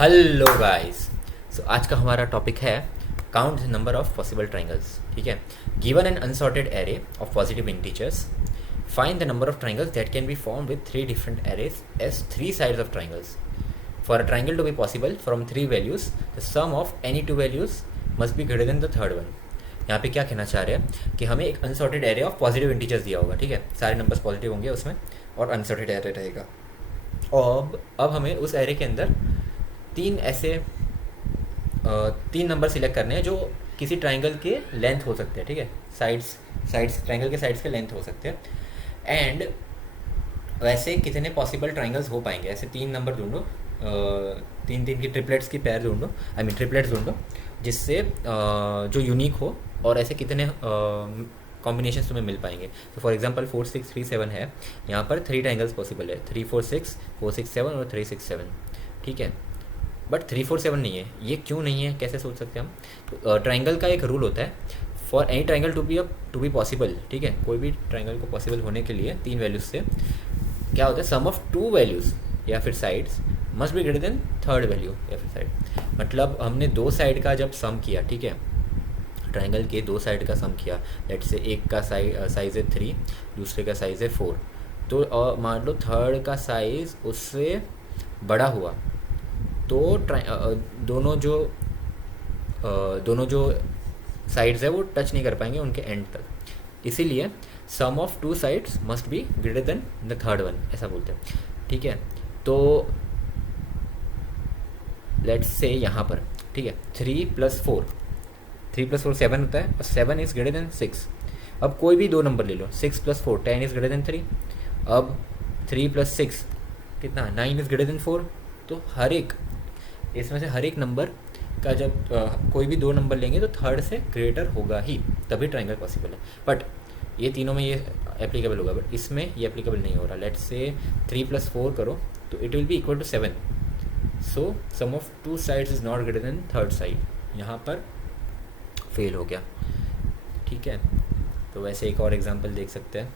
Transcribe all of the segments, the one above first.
Hello guys. सो आज का हमारा टॉपिक है count the number of possible triangles. ठीक है। Given an unsorted array of positive integers, find the number of triangles that can be form with three different arrays as three sides of triangles. For a triangle to be possible from three values, the sum of any two values must be greater than the third one. यहाँ पे क्या कहना चाह रहे हैं कि हमें एक unsorted array of positive integers दिया होगा। ठीक है, सारे नंबर्स पॉजिटिव होंगे उसमें और अनसॉर्टेड एरे रहेगा। और अब हमें उस एरे के अंदर तीन ऐसे तीन नंबर सिलेक्ट करने हैं जो किसी ट्राइंगल के लेंथ हो सकते हैं। ठीक है, साइड्स साइड्स ट्राइंगल के साइड्स के लेंथ हो सकते हैं। एंड वैसे कितने पॉसिबल ट्राइंगल्स हो पाएंगे, ऐसे तीन नंबर ढूंढो, तीन तीन की ट्रिपलेट्स की पेयर ढूंढो, आई मीन ट्रिपलेट्स ढूंढो जिससे जो यूनिक हो, और ऐसे कितने कॉम्बिनेशन तुम्हें मिल पाएंगे। तो फॉर एग्जांपल 4 6 3 7 है, यहाँ पर थ्री ट्राइंगल्स पॉसिबल है, 3 4 6, 4 6 7 और 3 6 7। ठीक है, बट 3 4 7 नहीं है। ये क्यों नहीं है, कैसे सोच सकते हैं हम? तो ट्राइंगल का एक रूल होता है, for any triangle to be possible. ठीक है, कोई भी ट्राइंगल को पॉसिबल होने के लिए तीन वैल्यूज से क्या होता है, सम ऑफ टू वैल्यूज या फिर sides must be greater than third value या फिर साइड। मतलब हमने दो साइड का जब सम किया, ठीक है, ट्राइंगल के दो साइड का सम किया, लेट से एक का साइज़ है 3, दूसरे का साइज़ है 4, तो मान लो थर्ड का साइज़ उससे बड़ा हुआ, तो दोनों जो साइड्स है वो टच नहीं कर पाएंगे उनके एंड तक। इसीलिए sum of two sides must be greater than the third one, ऐसा बोलते हैं। ठीक है, तो लेट्स से यहाँ पर, ठीक है, 3 + 4 7 होता है, और 7 इज़ ग्रेटर देन 6। अब कोई भी दो नंबर ले लो, 6 + 4 10 इज़ ग्रेटर देन 3। अब 3 + 6 कितना, 9 इज़ ग्रेटर देन 4। तो हर एक इसमें से हर एक नंबर का जब कोई भी दो नंबर लेंगे तो थर्ड से ग्रेटर होगा ही, तभी ट्राइंगल पॉसिबल है। बट ये तीनों में ये एप्लीकेबल होगा, बट इसमें ये एप्लीकेबल नहीं हो रहा। लेट्स से 3 + 4 करो तो it will be equal to 7। So sum of two sides is not greater than third side, यहाँ पर फेल हो गया। ठीक है, तो वैसे एक और एग्जांपल देख सकते हैं।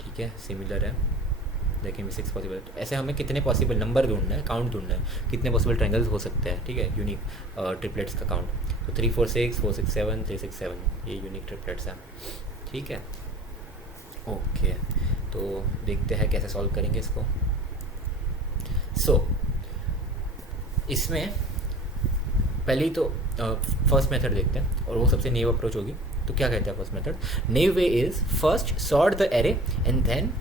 ठीक है, सिमिलर है, लेकिन भी 6 पॉसिबल है। तो ऐसे हमें कितने पॉसिबल नंबर ढूंढना है, काउंट ढूंढना है, कितने पॉसिबल ट्रायंगल्स हो सकते हैं। ठीक है, यूनिक ट्रिपलेट्स का काउंट। तो 3 4 6 4 6 7 3 6 7 ये यूनिक ट्रिपलेट्स हैं। ठीक है, ओके, तो देखते हैं कैसे सॉल्व करेंगे इसको। इसमें पहले ही तो फर्स्ट मेथड देखते हैं, और वो सबसे नेव अप्रोच होगी। तो क्या कहते हैं first method? Naive way is first sort the array and then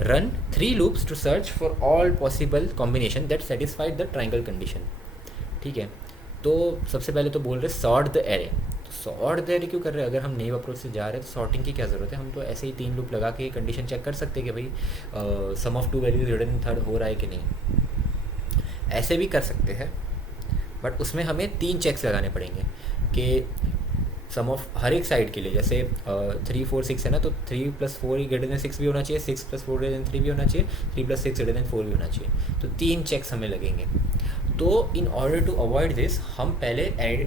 run 3 loops to search for all possible combination that satisfied the triangle condition. ठीक है, तो सबसे पहले तो बोल रहे सॉर्ट द एरे। तो सॉर्ट द एरे क्यों कर रहे हैं? अगर हम नेव अप्रोच से जा रहे हैं तो सॉर्टिंग की क्या ज़रूरत है? हम तो ऐसे ही 3 लूप लगा के कंडीशन चेक कर सकते हैं कि भाई sum of two values greater than third हो रहा है कि नहीं। ऐसे भी कर सकते हैं, बट उसमें हमें 3 चेक्स लगाने पड़ेंगे कि सम ऑफ हर एक साइड के लिए, जैसे 3 4 6 है ना, तो 3 + 4 ग्रेटर देन 6 भी होना चाहिए, 6 + 4 ग्रेटर देन 3 भी होना चाहिए, 3 + 6 ग्रेटर देन 4 भी होना चाहिए। तो 3 चेक्स हमें लगेंगे। तो in order to avoid this हम पहले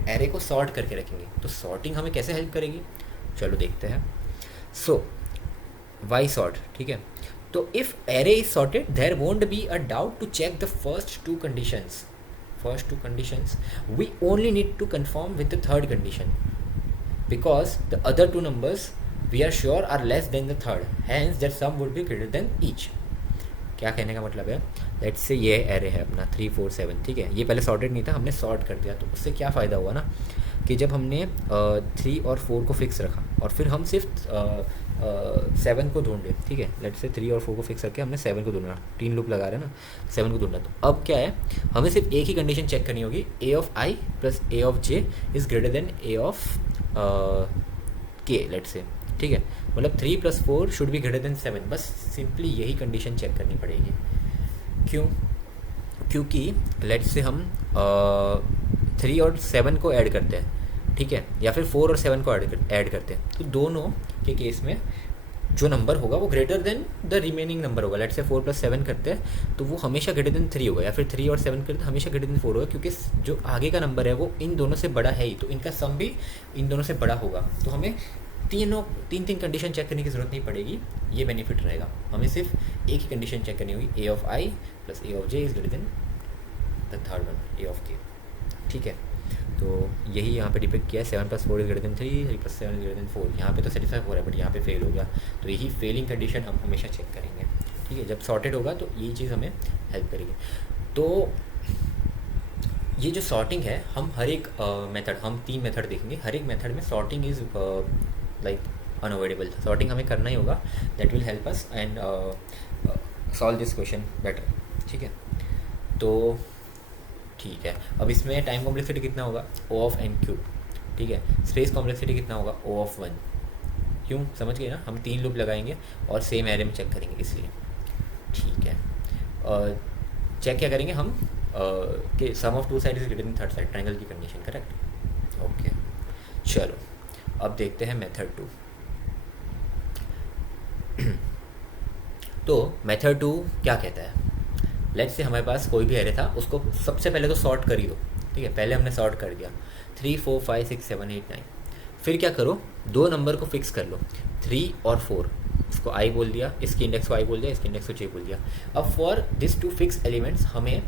एरे को सॉर्ट करके रखेंगे। तो सॉर्टिंग हमें कैसे हेल्प करेगी, चलो देखते हैं। सो वाई सॉर्ट, ठीक है, तो if array is sorted there won't be a doubt to check the first two conditions. We only need to confirm with the third condition, because the other two numbers we are sure are less than the third, hence their sum would be greater than each. क्या कहने का मतलब है? Let's say ये array है अपना 3 4 7, ठीक है, ये पहले सॉर्टेड नहीं था, हमने सॉर्ट कर दिया। तो उससे क्या फ़ायदा हुआ ना कि जब हमने 3 और 4 को फिक्स रखा और फिर हम सिर्फ 7 को ढूंढे। ठीक है, लेट्स से 3 और 4 को फिक्स करके हमने 7 को ढूंढना, 3 लूप लगा रहे हैं ना, 7 को ढूंढना। तो अब क्या है, हमें सिर्फ एक ही कंडीशन चेक करनी होगी, a of i plus a of j is greater than a of k, let's say. ठीक है, मतलब 3 + 4 शुड बी ग्रेटर देन 7, बस सिंपली यही कंडीशन चेक करनी पड़ेगी। क्यों? क्योंकि लेट्स से हम 3 और 7 को ऐड करते हैं, ठीक है, या फिर 4 और 7 को ऐड करते हैं, तो दोनों के केस में जो नंबर होगा वो greater than the remaining number होगा। लेट्स से 4 + 7 करते हैं तो वो हमेशा ग्रेटर देन 3 होगा, या फिर 3 और 7 करते हैं हमेशा ग्रेटर देन 4 होगा, क्योंकि जो आगे का नंबर है वो इन दोनों से बड़ा है ही, तो इनका सम भी इन दोनों से बड़ा होगा। तो हमें तीन कंडीशन चेक करने की ज़रूरत नहीं पड़ेगी, ये बेनिफिट रहेगा। हमें सिर्फ एक ही कंडीशन चेक करनी होगी, a of i plus a of j is greater than the third one A of के, ठीक है। तो यही यहाँ पे डिपिक्ट किया है, 7+4 is greater then 3, 3+7 is greater then 4। यहाँ पे तो सेटिस्फाई हो रहा है बट यहाँ पे फेल हो गया, तो यही फेलिंग कंडीशन हम हमेशा चेक करेंगे, ठीक है। जब सॉर्टेड होगा तो ये चीज़ हमें हेल्प करेगी। तो ये जो सॉर्टिंग है, हम हर एक मेथड, हम 3 मेथड देखेंगे, हर एक मेथड में sorting is like unavoidable, sorting हमें करना ही होगा, that will help us and solve this question better, ठीक है। तो ठीक है, अब इसमें टाइम कॉम्प्लेक्सिटी कितना होगा, O ऑफ n क्यूब, ठीक है। स्पेस कॉम्प्लेक्सिटी कितना होगा, O ऑफ 1, क्यों, समझ गए ना, हम 3 लूप लगाएंगे और सेम एरे में चेक करेंगे इसलिए, ठीक है। चेक क्या करेंगे हम कि sum of two side is greater than third side, triangle की कंडीशन, करेक्ट, ओके। चलो अब देखते हैं मेथड 2। तो मेथड 2 क्या कहता है, लेट्स से हमारे पास कोई भी एरे था, उसको सबसे पहले तो सॉर्ट कर ही दो, ठीक है। पहले हमने सॉर्ट कर दिया 3 4 5 6 7 8 9, फिर क्या करो, 2 नंबर को फिक्स कर लो, 3 और 4, इसको आई बोल दिया, इसकी इंडेक्स को आई बोल दिया, इसकी इंडेक्स को जे बोल दिया। अब फॉर दिस 2 फिक्स एलिमेंट्स हमें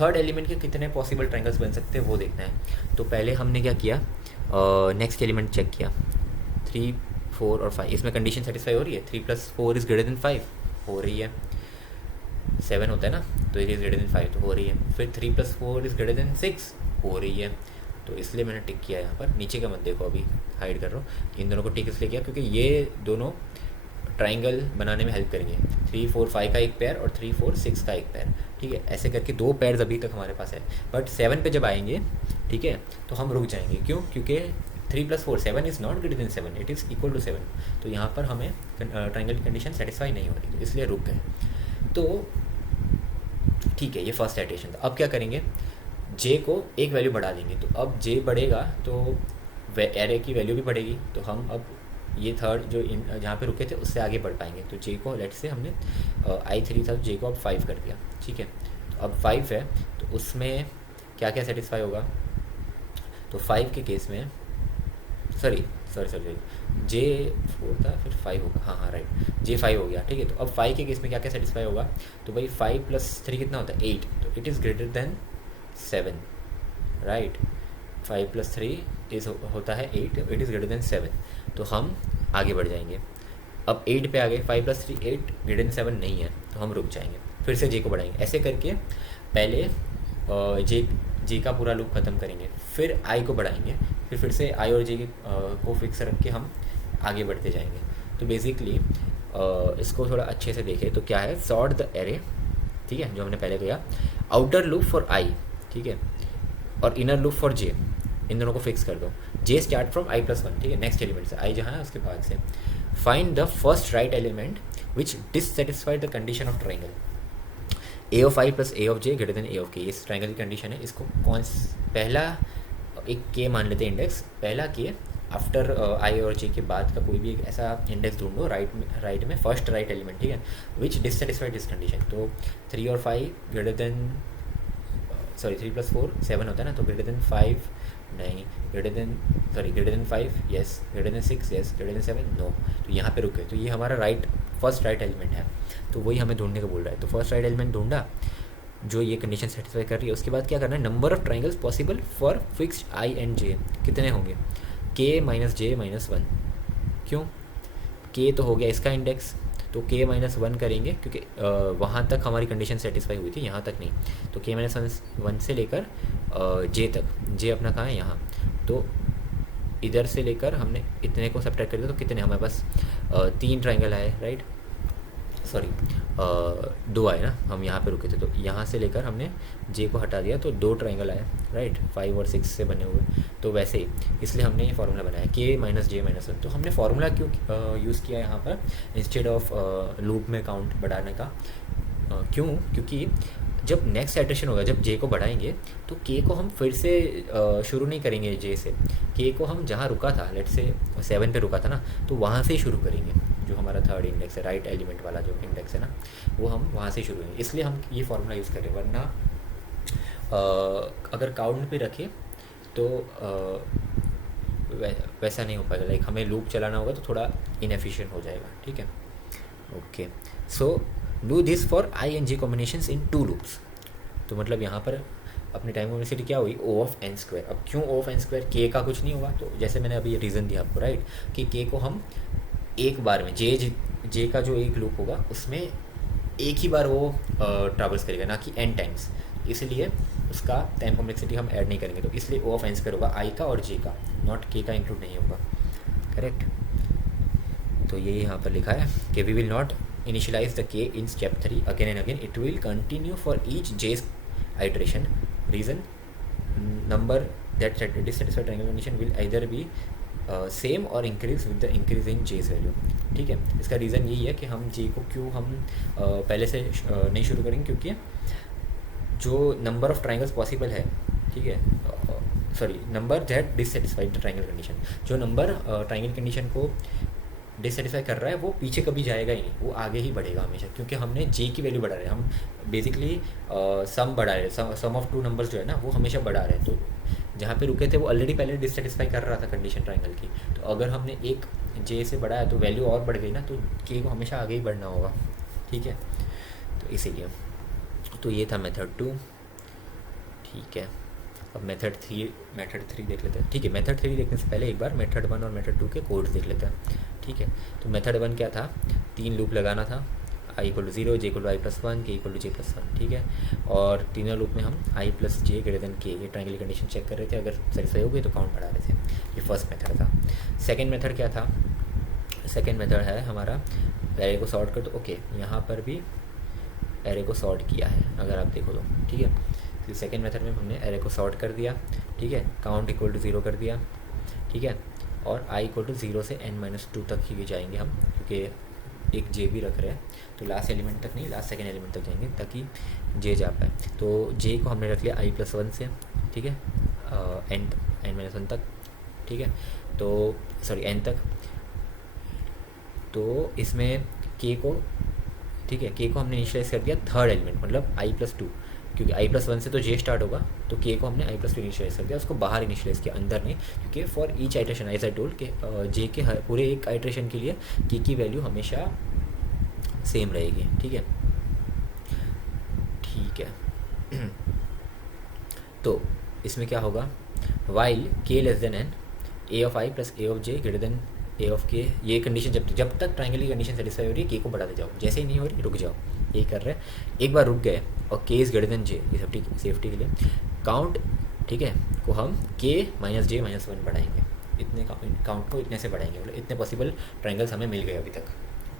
थर्ड एलिमेंट के कितने पॉसिबल ट्रायंगल्स बन सकते हैं वो देखना है। तो पहले हमने क्या किया, नेक्स्ट एलिमेंट चेक किया, 3 4 और 5, इसमें कंडीशन सेटिस्फाई हो रही है, 3+4 इज़ ग्रेटर देन 5, हो रही है, 7 होता है ना, तो इट इज़ ग्रेटर देन 5, तो हो रही है। फिर 3+4 इज़ ग्रेटर देन 6, हो रही है, तो इसलिए मैंने टिक किया यहाँ पर, नीचे का मत देखो, अभी हाइड कर रहा हूँ। इन दोनों को टिक इसलिए किया क्योंकि ये दोनों ट्राइंगल बनाने में हेल्प करेंगे, 3 4 5 का एक पेयर और 3 4 6 का एक पेयर, ठीक है। ऐसे करके 2 पेयर्स अभी तक हमारे पास है, बट 7 पे जब आएंगे, ठीक है, तो हम रुक जाएंगे, क्यों, क्योंकि 3+4 7 is not greater than 7, it is equal to 7, तो यहाँ पर हमें ट्राइंगल की कंडीशन सेटिस्फाई नहीं हो रही, तो इसलिए रुक गए। तो ठीक है, ये फर्स्ट इटरेशन था। अब क्या करेंगे, जे को एक वैल्यू बढ़ा देंगे, तो अब जे बढ़ेगा तो एरे की वैल्यू भी बढ़ेगी, तो हम अब ये थर्ड जो जहाँ पे रुके थे उससे आगे बढ़ पाएंगे। तो जे को लेट से हमने I3 था, तो जे को अब 5 कर दिया, ठीक है। तो अब 5 है, तो उसमें क्या क्या सेटिस्फाई होगा, तो 5 के केस में सॉरी जे 4 था, फिर 5 होगा, हाँ राइट, जे 5 हो गया, ठीक है। तो अब 5 के केस में क्या क्या सेटिस्फाई होगा, तो भाई 5+3 कितना होता है, 8, तो it is greater than 7, right. 5+3 is होता है 8, इट इज़ ग्रेटर देन 7, तो हम आगे बढ़ जाएंगे। अब 8 पे आ गए, 5+3 8, ग्रेटर देन 7 नहीं है, तो हम रुक जाएंगे, फिर से जे को बढ़ाएंगे। ऐसे करके पहले जे का पूरा लूप ख़त्म करेंगे, फिर आई को बढ़ाएंगे, फिर से आई और जे को फिक्स रख के हम आगे बढ़ते जाएंगे। तो बेसिकली इसको थोड़ा अच्छे से देखें तो क्या है, सॉर्ट द एरे, ठीक है, जो हमने पहले किया, आउटर लूप फॉर आई, ठीक है, और इनर लूप फॉर जे, इन दोनों को फिक्स कर दो। जे स्टार्ट फ्रॉम i+1, ठीक है, नेक्स्ट एलिमेंट से, आई जहाँ है उसके बाद से। Find the first right element which dissatisfied the condition of triangle a of i plus a of j greater than a of k, इस ट्राइंगल की कंडीशन है। इसको कौन पहला एक k मान लेते हैं इंडेक्स, पहला k आफ्टर i और j के बाद का कोई भी एक ऐसा इंडेक्स ढूंढो राइट में फर्स्ट राइट एलिमेंट, ठीक है, विच डिससेटिस्फाइड दिस कंडीशन। तो 3 और 5 ग्रेटर देन 3+4 7 होता है ना, तो ग्रेटर देन 5 नहीं, greater than 5 yes, greater than 6 yes, greater than 7 no, तो यहाँ पे रुके। तो ये हमारा फर्स्ट राइट एलिमेंट है, तो वही हमें ढूंढने को बोल रहा है। तो फर्स्ट राइट एलिमेंट ढूंढा जो ये कंडीशन सेटिस्फाई कर रही है, उसके बाद क्या करना है, number of triangles possible for fixed I and J कितने होंगे, k - j - 1, क्यों, k तो हो गया इसका इंडेक्स, तो k - 1 करेंगे क्योंकि वहाँ तक हमारी कंडीशन सेटिस्फाई हुई थी, यहाँ तक नहीं, तो k - 1 से लेकर j तक, j अपना कहाँ है यहाँ, तो इधर से लेकर हमने इतने को सब्ट्रैक्ट कर दिया, तो कितने हमारे पास 3 ट्राइंगल आए, राइट, सॉरी 2 आए ना, हम यहाँ पे रुके थे, तो यहाँ से लेकर हमने j को हटा दिया तो 2 ट्राइंगल आए, राइट, 5 और 6 से बने हुए। तो वैसे ही इसलिए हमने ये फार्मूला बनाया k - j - 1। तो हमने फार्मूला क्यों यूज़ किया यहाँ पर इंस्टेड ऑफ लूप में काउंट बढ़ाने का, क्यों, क्योंकि जब नेक्स्ट इटरेशन होगा, जब j को बढ़ाएंगे तो k को हम फिर से शुरू नहीं करेंगे j से, k को हम जहाँ रुका था, लेट्स से 7 पे रुका था ना, तो वहाँ से ही शुरू करेंगे, जो हमारा थर्ड इंडेक्स है, राइट एलिमेंट वाला जो इंडेक्स है ना, वो हम वहाँ से शुरू करेंगे, इसलिए हम ये फार्मूला यूज़ करें। वरना अगर काउंट पे रखें तो वैसा नहीं हो पाएगा, लाइक हमें लूप चलाना होगा तो थोड़ा इनएफिशिएंट हो जाएगा, ठीक है। Okay, so do this for I and J combinations in 2 loops. तो मतलब यहाँ पर अपनी टाइम कॉम्प्लेक्सिटी क्या हुई, ओ ऑफ एन स्क्वायर। अब क्यों ओ ऑफ एन स्क्वायर, के का कुछ नहीं होगा, तो जैसे मैंने अभी रीज़न दिया आपको राइट, कि के को हम एक बार में जे का जो एक लूप होगा उसमें एक ही बार वो ट्रैवल्स करेगा, ना कि एन टाइम्स, इसलिए उसका टाइम कॉम्प्लेक्सिटी हम ऐड नहीं करेंगे, तो इसलिए ओ ऑफ एन स्क्वायर होगा आई का और जे का, नॉट के का इंक्लूड नहीं होगा। करेक्ट। तो ये यहाँ पर लिखा है कि we will not initialize the k in step 3 again and again, it will continue for each j's iteration. Reason, number that dissatisfied triangle condition will either be same or increase with the increase in j's value। ठीक है, इसका reason यही है कि हम j को क्यों हम पहले से नहीं शुरू करेंगे, क्योंकि जो नंबर ऑफ ट्राइंगल्स पॉसिबल है, ठीक है, sorry, number that dissatisfied the triangle condition, जो नंबर ट्राइंगल कंडीशन को डिससेटिस्फाई कर रहा है वो पीछे कभी जाएगा ही नहीं, वो आगे ही बढ़ेगा हमेशा, क्योंकि हमने जे की वैल्यू बढ़ा रहे हैं, हम बेसिकली सम बढ़ा रहे हैं, सम ऑफ टू नंबर्स जो है ना वो हमेशा बढ़ा रहे हैं। तो जहाँ पे रुके थे वो ऑलरेडी पहले डिससेटिस्फाई कर रहा था कंडीशन ट्राइंगल की, तो अगर हमने एक जे से बढ़ाया तो वैल्यू और बढ़ गई ना, तो के को हमेशा आगे ही बढ़ना होगा। ठीक है, तो इसीलिए, तो ये था मेथड 2। ठीक है, अब मेथड थ्री देख लेते हैं। ठीक है, मेथड 3 देखने से पहले एक बार मेथड 1 और मेथड 2 के कोड्स देख लेते हैं। ठीक है, तो मेथड 1 क्या था, 3 लूप लगाना था, I equal to 0, J equal to I plus 1, K equal to J plus 1। ठीक है, और तीनों लूप में हम आई प्लस जे ग्रेटर देन के, ये ट्रायंगल कंडीशन चेक कर रहे थे, अगर सेटिस्फाई हो गई तो काउंट बढ़ा रहे थे। ये फर्स्ट मेथड था। सेकेंड मेथड क्या था, सेकेंड मेथड है हमारा एरे को सॉर्ट कर दो। ओके, यहाँ पर भी एरे को सॉर्ट किया है अगर आप देखो तो। ठीक है, तो सेकेंड मेथड में हमने एरे को सॉर्ट कर दिया। ठीक है, काउंट इक्वल टू 0 कर दिया। ठीक है, और आई इक्वल टू 0 से n-2 तक ही जाएंगे हम, क्योंकि एक जे भी रख रहे हैं, तो लास्ट एलिमेंट तक नहीं, लास्ट सेकेंड एलिमेंट तक जाएंगे ताकि जे जा पाए। तो जे को हमने रख लिया आई प्लस 1 से, ठीक है, n-1 तक। ठीक है, तो सॉरी n तक, तो इसमें के को, ठीक है, के को हमने इनिशियलाइज कर दिया थर्ड एलिमेंट, मतलब आई प्लस 2, क्योंकि आई प्लस 1 से तो जे स्टार्ट होगा, तो के को हमने आई प्लस 2 इनिशियलाइज कर दिया, उसको बाहर इनिशियलाइज किया, अंदर नहीं, क्योंकि for each iteration as I told k j के हर पूरे एक आइट्रेशन के लिए के की वैल्यू हमेशा सेम रहेगी। ठीक है, ठीक है। तो इसमें क्या होगा, while k less than n, a of i plus A of j greater than A of k, ये कंडीशन जब तक ट्रायंगल की कंडीशन सेटिस्फाई हो रही है के को बढ़ाते जाओ, जैसे ही नहीं हो रही रुक जाओ, ये कर रहे हैं। एक बार रुक गए और के इज़ ग्रेटर देन जे, ये सेफ्टी के लिए काउंट, ठीक है, को हम के माइनस जे माइनस 1 बढ़ाएंगे, इतने काउंट को इतने से बढ़ाएंगे, मतलब इतने पॉसिबल ट्रायंगल्स हमें मिल गए अभी तक।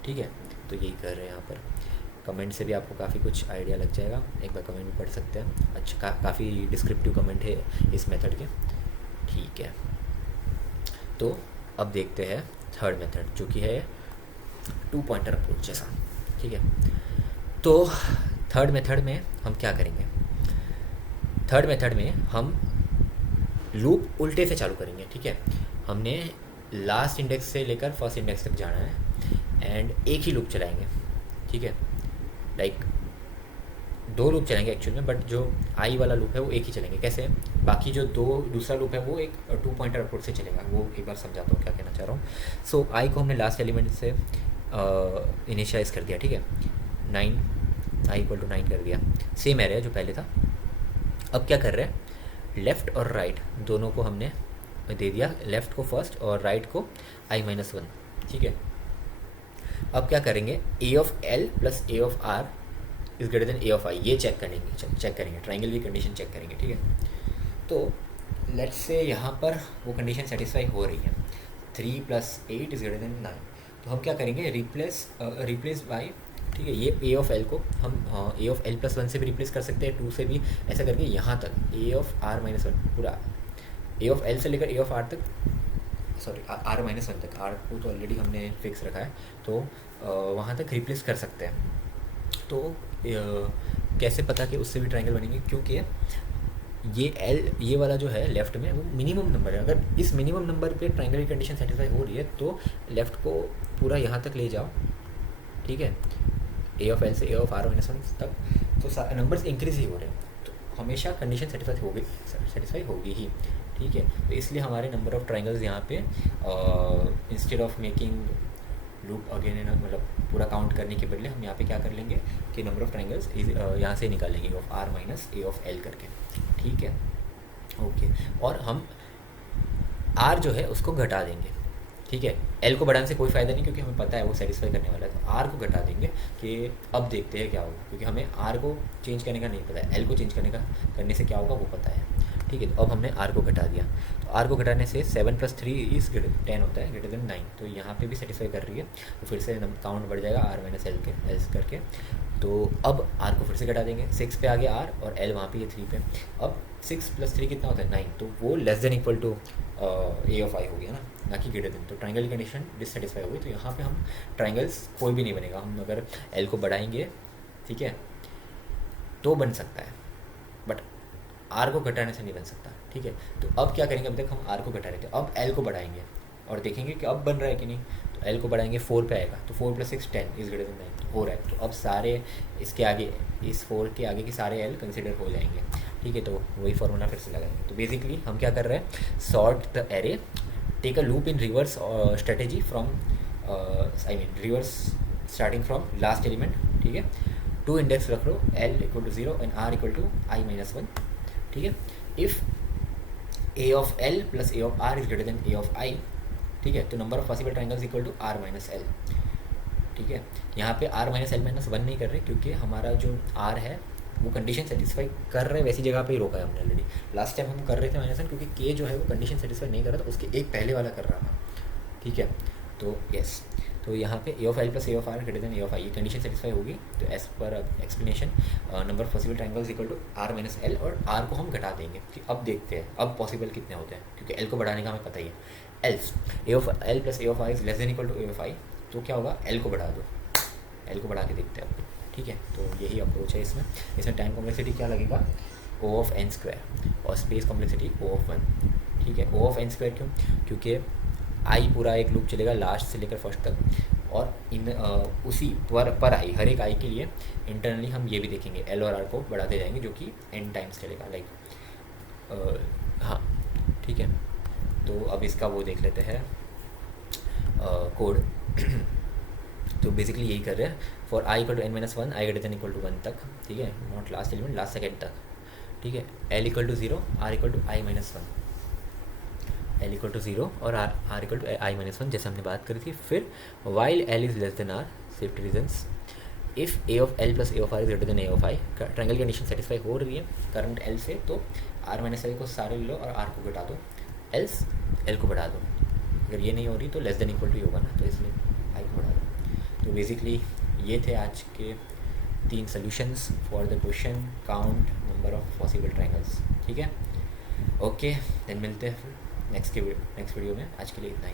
ठीक है, तो यही कर रहे हैं यहाँ पर। कमेंट से भी आपको काफ़ी कुछ आइडिया लग जाएगा, एक बार कमेंट भी पढ़ सकते हैं। अच्छा, काफ़ी डिस्क्रिप्टिव कमेंट है इस मेथड के। ठीक है, तो अब देखते हैं थर्ड मेथड, जो कि है 2 पॉइंटर अप्रोच जैसा। ठीक है, तो थर्ड मेथड में हम क्या करेंगे, थर्ड मेथड में हम लूप उल्टे से चालू करेंगे। ठीक है, हमने लास्ट इंडेक्स से लेकर फर्स्ट इंडेक्स तक जाना है एंड एक ही लूप चलाएंगे। ठीक है, लाइक 2 लूप चलेंगे एक्चुअल में, बट जो आई वाला लूप है वो एक ही चलेंगे। कैसे, बाकी जो दूसरा लूप है वो एक 2 पॉइंटर अप्रोच से चलेगा, वो एक बार समझाता हूँ क्या कहना चाह रहा हूँ। सो आई को हमने लास्ट एलिमेंट से इनिशियलाइज कर दिया। ठीक है, 9, आई इक्वल टू 9 कर दिया, सेम एरिया जो पहले था। अब क्या कर रहे हैं, लेफ़्ट और राइट दोनों को हमने दे दिया, लेफ़्ट को फर्स्ट और राइट को i-1। ठीक है, अब क्या करेंगे, A of L plus A of R is greater than A of I, ये चेक करेंगे ट्राइंगल की कंडीशन चेक करेंगे। ठीक है, तो लेट्स से यहाँ पर वो कंडीशन सेटिस्फाई हो रही है, 3 + 8 इज ग्रेटर देन 9, तो हम क्या करेंगे, रिप्लेस बाई, ठीक है, ये ए ऑफ एल को हम ए ऑफ एल प्लस 1 से भी रिप्लेस कर सकते हैं, 2 से भी, ऐसा करके यहाँ तक ए ऑफ आर माइनस 1, पूरा ए ऑफ एल से लेकर ए ऑफ आर तक, सॉरी r-1 तक, आर को तो ऑलरेडी हमने फिक्स रखा है, तो वहाँ तक रिप्लेस कर सकते हैं। तो कैसे पता कि उससे भी ट्रायंगल बनेंगे, क्योंकि ये वाला जो है लेफ़्ट में वो मिनिमम नंबर है, अगर इस मिनिमम नंबर पे ट्रायंगल की कंडीशन सेटिस्फाई हो रही है तो लेफ़्ट को पूरा यहाँ तक ले जाओ। ठीक है, ए ऑफ एल से ए ऑफ r-1 तक, तो नंबर्स इंक्रीज ही हो रहे हैं, तो हमेशा कंडीशन सेटिस्फाई होगी ही। ठीक है, तो इसलिए हमारे नंबर ऑफ़ ट्रायंगल्स यहाँ पे instead of making loop again, मतलब पूरा काउंट करने के बदले हम यहाँ पे क्या कर लेंगे कि नंबर ऑफ़ ट्रायंगल्स यहाँ से निकालेंगे of r minus A of L करके। ठीक ठीक है, ओके। और हम आर जो है उसको घटा देंगे, ठीक है। एल को बढ़ाने से कोई फ़ायदा नहीं क्योंकि हमें पता है वो सेटिस्फाई करने वाला है, तो आर को घटा देंगे कि अब देखते हैं क्या होगा, क्योंकि हमें आर को चेंज करने का नहीं पता है, एल को चेंज करने से क्या होगा वो पता है, ठीक है। तो अब हमने आर को घटा दिया, तो आर को घटाने से 7 + 3 इज 10 होता है, ग्रेटर देन 9, तो यहाँ पे भी सेटिस्फाई कर रही है, तो फिर से काउंट बढ़ जाएगा आर माइनस एल के एल करके। तो अब आर को फिर से घटा देंगे, 6 पे आ गया आर और एल वहाँ पे ये 3 पे। अब 6 + 3 कितना होता है 9, तो वो less than equal to A of I हो गया ना कि ग्रेटर देन, तो ट्राइंगल की कंडीशन डिससेटिस्फाई हो गई। तो यहाँ पे हम ट्राइंगल्स कोई भी नहीं बनेगा, हम अगर एल को बढ़ाएंगे, ठीक है, तो बन सकता है, बट आर को घटाने से नहीं बन सकता, ठीक है। तो अब क्या करेंगे, अभी तक हम आर को घटा रहे थे, अब एल को बढ़ाएंगे और देखेंगे कि अब बन रहा है कि नहीं। तो एल को बढ़ाएंगे 4 पे आएगा, तो 4 + 6 10 इज ग्रेटर देन 9 हो रहा है। तो अब सारे इसके आगे, इस 4 के आगे के सारे एल कंसिडर हो जाएंगे, ठीक है। तो वही फॉर्मूला फिर से लगाएंगे। तो बेसिकली हम क्या कर रहे हैं, sort the array, take a loop in reverse strategy from reverse starting from last element, ठीक है। 2 इंडेक्स रख लो, L equal to 0 and R equal to I minus 1, ठीक है। If A of L plus A of R is greater than A of I, ठीक है, तो number of possible triangles equal to R minus L, ठीक है। यहाँ पे are minus L minus 1 नहीं कर रहे क्योंकि हमारा जो आर है वो कंडीशन सेटिस्फाई कर रहे हैं, वैसी जगह पे ही रोका है हमने ऑलरेडी। लास्ट टाइम हम कर रहे थे माइनस 1 क्योंकि के जो है वो कंडीशन सेटिस्फाई नहीं कर रहा था, उसके एक पहले वाला कर रहा था, ठीक है। तो यस, तो यहाँ पे A of L plus A of R greater than A of I, ये कंडीशन सेटिस्फाई होगी। तो as per explanation number of possible triangles equal to R minus L, और आर को हम घटा देंगे कि अब देखते हैं अब पॉसिबल कितने होते हैं, क्योंकि एल को बढ़ाने का हमें पता ही है। Else A of L plus A of I is less than equal to A of I, तो क्या होगा, एल को बढ़ा दो, एल को बढ़ा के देखते हैं अब, ठीक है। तो यही अप्रोच है इसमें। टाइम कॉम्प्लेक्सिटी क्या लगेगा, ओ ऑफ एन स्क्वायर, और स्पेस कॉम्प्लेक्सिटी ओ ऑफ 1, ठीक है। ओ ऑफ एन स्क्वायर क्यों, क्योंकि आई पूरा एक लूप चलेगा लास्ट से लेकर फर्स्ट तक, और इन उसी पर आई, हर एक आई के लिए इंटरनली हम ये भी देखेंगे, एल और आर को बढ़ाते जाएंगे जो कि एन टाइम्स चलेगा, लाइक हाँ, ठीक है। तो अब इसका वो देख लेते हैं कोड। तो बेसिकली यही कर रहे हैं, for i equal to n minus 1 i greater than equal to 1 तक, ठीक है, not last element, last second तक, ठीक है। L equal to 0, r equal to I minus 1, l equal to 0 और r equal to I minus 1, जैसे हमने बात करी थी। फिर while l is less than r, safety reasons, if A of L plus A of R is greater than A of i, triangle condition satisfy हो रही है करंट एल से, तो आर माइनस एल को सारे लो और आर को घटा दो, एल्स एल को बढ़ा दो। अगर ये नहीं हो रही तो लेस देन इक्वल टू होगा ना, तो इसलिए आई को बढ़ा दो। तो बेसिकली ये थे आज के 3 solutions for the question count number of possible triangles, ठीक है। ओके, देन मिलते हैं फिर नेक्स्ट वीडियो में। आज के लिए इतना ही।